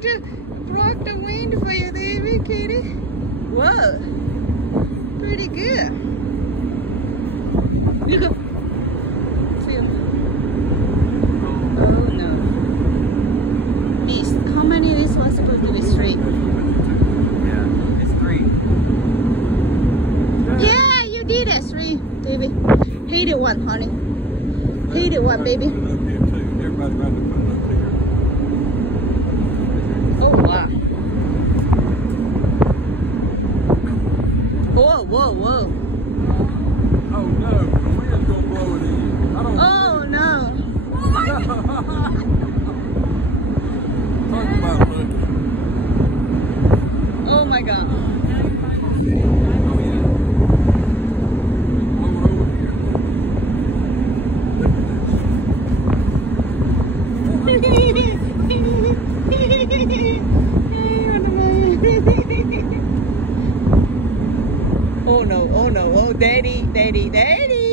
blocked the wind for you, baby kitty. Whoa, pretty good. You go. Oh no. How many is this one supposed to be? 3? Yeah, it's 3. Yeah, you did it. 3, baby. Hate it one, honey. Hate it one, baby. Everybody right to put it up here. Oh wow. Whoa, whoa, whoa. Oh no, the wind's gonna blow it in. I don't Oh no. Talk about it. Oh my god. Oh yeah. Blow it over here. Oh no, oh no, oh daddy, daddy, daddy.